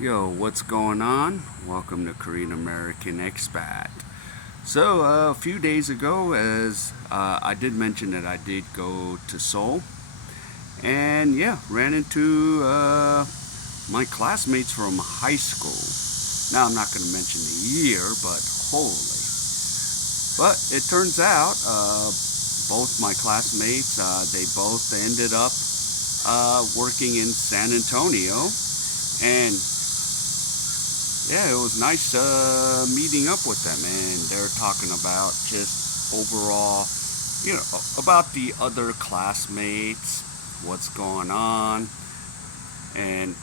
Yo, what's going on? Welcome to Korean American Expat. So, a few days ago, as I did mention that I did go to Seoul, and yeah, ran into my classmates from high school. Now, I'm not going to mention the year, but holy. But it turns out both my classmates, they both ended up working in San Antonio, and yeah, it was nice meeting up with them, and they're talking about just overall, about the other classmates, what's going on, and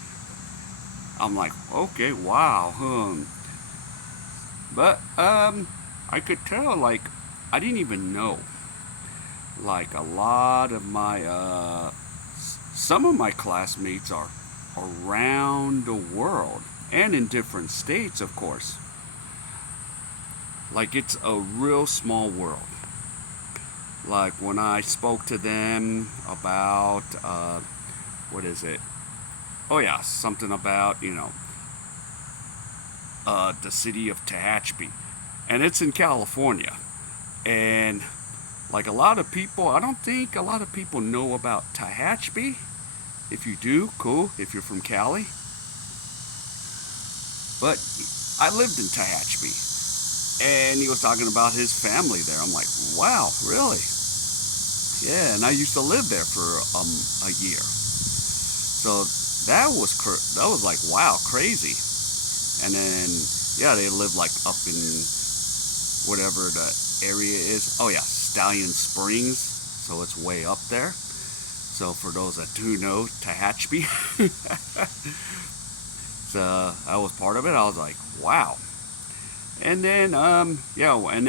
I'm like, okay, wow, but I could tell, like, I didn't even know, like, a lot of my some of my classmates are around the world and in different states, of course. Like, it's a real small world. Like, when I spoke to them about, what is it? Oh, yeah, something about, the city of Tehachapi. And it's in California. And, like, a lot of people, I don't think a lot of people know about Tehachapi. If you do, cool, if you're from Cali. But I lived in Tehachapi. And he was talking about his family there. I'm like, wow, really? Yeah, and I used to live there for a year. So that was like wow, crazy. And then yeah, they live like up in whatever the area is. Oh yeah, Stallion Springs. So it's way up there. So for those that do know Tehachapi, so I was part of it. I was like, wow. And then yeah, and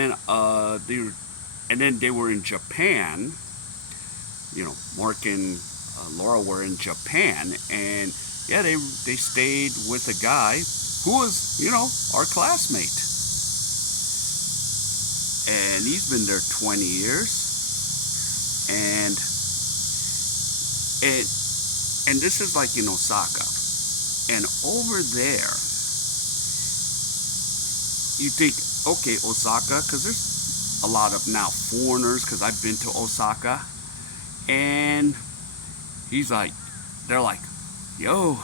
then they were in Japan. Mark and Laura were in Japan, and yeah, they stayed with a guy who was our classmate, and he's been there 20 years, and it and this is like in Osaka, and over there you think, okay, Osaka, because there's a lot of now foreigners, because I've been to Osaka, and he's like, they're like, yo,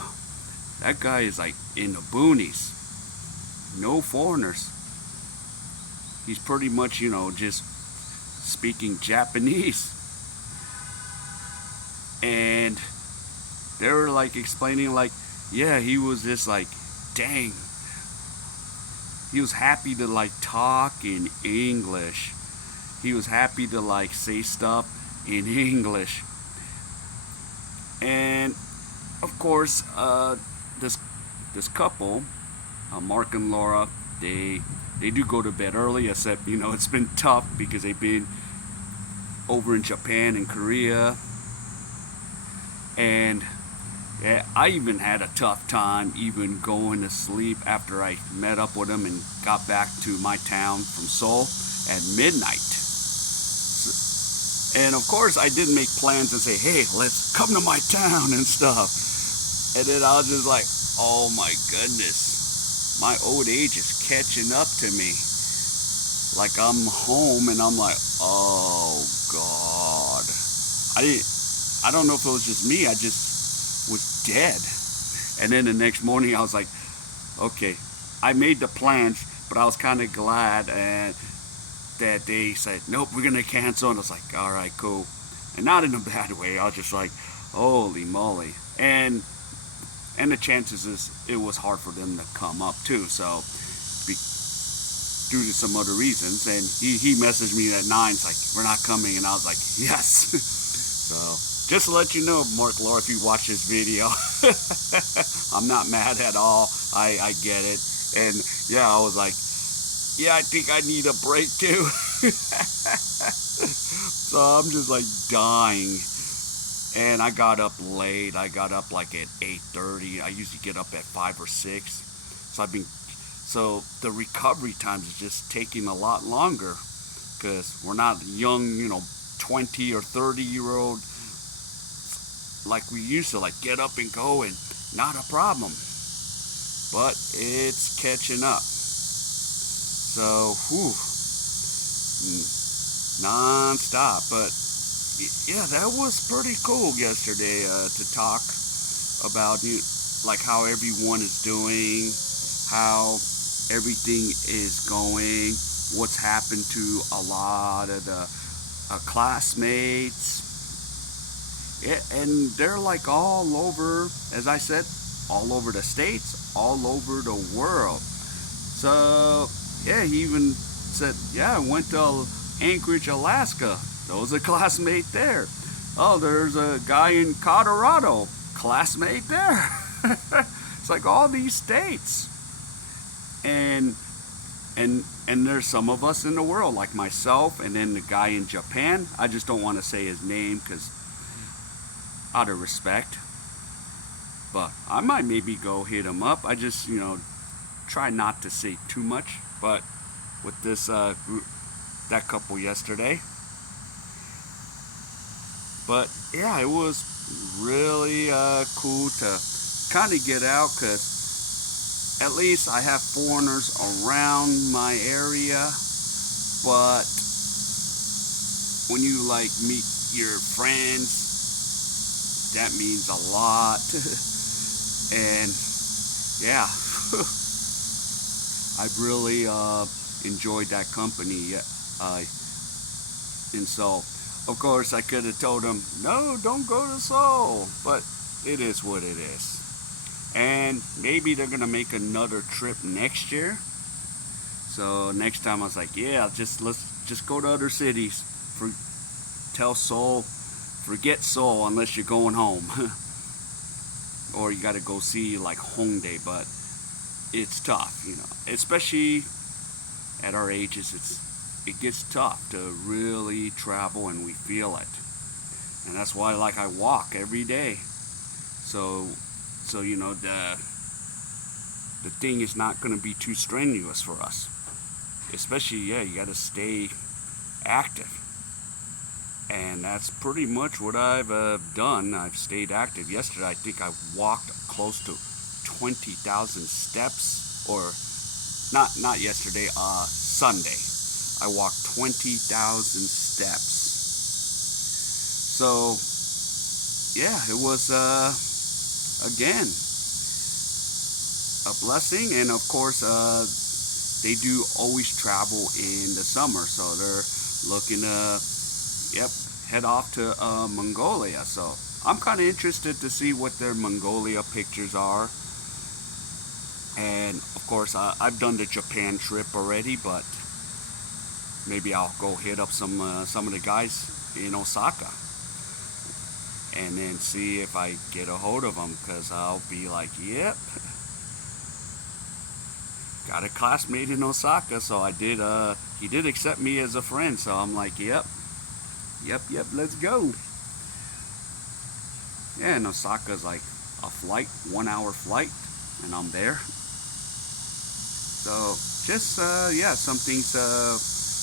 that guy is like in the boonies, no foreigners. He's pretty much, just speaking Japanese. And they were like explaining, like, yeah, he was just like, dang, he was happy to like talk in English. He was happy to like say stuff in English. And of course, this this couple, Mark and Laura, they do go to bed early. Except it's been tough because they've been over in Japan and Korea, and yeah, I even had a tough time even going to sleep after I met up with them and got back to my town from Seoul at midnight. And of course, I did make plans to say, hey, let's come to my town and stuff. And then I was just like, oh my goodness, my old age is catching up to me. Like I'm home and I'm like, oh God. I don't know if it was just me. I just was dead. And then the next morning I was like, okay, I made the plans, but I was kind of glad that they said, nope, we're going to cancel. And I was like, all right, cool. And not in a bad way. I was just like, holy moly. And the chances is it was hard for them to come up too. So be, due to some other reasons, and he messaged me at 9. It's like, we're not coming. And I was like, yes. So just to let you know, Mark Laura, if you watch this video, I'm not mad at all. I get it. And yeah, I was like, yeah, I think I need a break too. So I'm just like dying. And I got up late. I got up like at 8:30. I usually get up at 5 or 6. So the recovery times is just taking a lot longer because we're not young, 20 or 30-year-old like we used to, like get up and go and not a problem. but it's catching up. So, whew, non-stop. But yeah, that was pretty cool yesterday to talk about like how everyone is doing, how everything is going, what's happened to a lot of the classmates. Yeah, and they're like all over, as I said, all over the states, all over the world. So yeah, he even said, yeah, I went to Anchorage, Alaska. There was a classmate there. Oh, there's a guy in Colorado, classmate there. It's like all these states. And and there's some of us in the world, like myself, and then the guy in Japan. I just don't want to say his name because out of respect. But I might maybe go hit him up. I just, try not to say too much. But with this group, that couple yesterday. But yeah, it was really cool to kind of get out because at least I have foreigners around my area. But when you like meet your friends, that means a lot. And yeah, I've really enjoyed that company. And so, of course, I could have told them, no, don't go to Seoul. But it is what it is. And maybe they're going to make another trip next year. So next time I was like, yeah, let's just go to other cities. Tell Seoul, forget Seoul unless you're going home. Or you got to go see like Hongdae, but it's tough, especially at our ages. It gets tough to really travel, and we feel it. And that's why I walk every day. So the thing is not going to be too strenuous for us. Especially, yeah, you got to stay active. And that's pretty much what I've done. I've stayed active. Yesterday, I think I walked close to 20,000 steps, or not yesterday, Sunday. I walked 20,000 steps. So, yeah, it was, again, a blessing. And of course, they do always travel in the summer. So they're looking to, head off to Mongolia. So I'm kind of interested to see what their Mongolia pictures are. And of course, I've done the Japan trip already, but maybe I'll go hit up some of the guys in Osaka and then see if I get a hold of them, because I'll be like, yep, got a classmate in Osaka. So he did accept me as a friend. So I'm like, yep, let's go. Yeah, and Osaka's like a 1-hour flight, and I'm there. So just some things to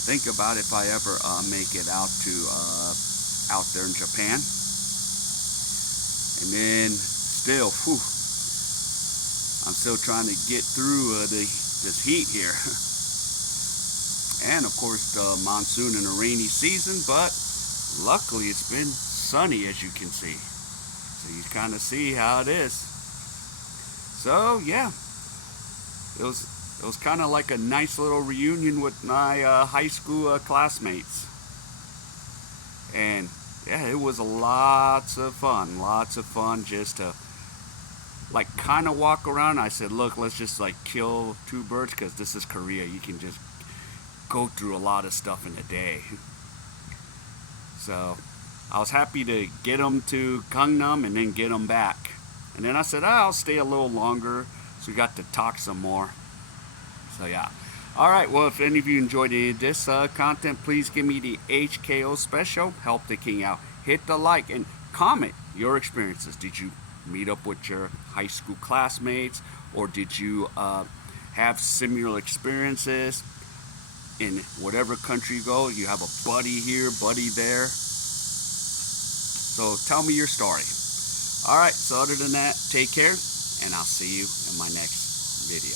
think about if I ever make it out there in Japan. And then still, I'm still trying to get through this heat here. And of course the monsoon and the rainy season, but luckily it's been sunny, as you can see. So you kind of see how it is. So yeah, it was kind of like a nice little reunion with my high school classmates. And yeah, it was lots of fun just to like kind of walk around. I said, look, let's just like kill two birds, because this is Korea. You can just go through a lot of stuff in a day. So I was happy to get them to Gangnam and then get them back. And then I said, I'll stay a little longer. So we got to talk some more. So yeah. All right, well, if any of you enjoyed any of this content, please give me the HKO special. Help the king out. Hit the like and comment your experiences. Did you meet up with your high school classmates, or did you have similar experiences in whatever country you go? You have a buddy here, buddy there. So tell me your story. All right, so other than that, take care, and I'll see you in my next video.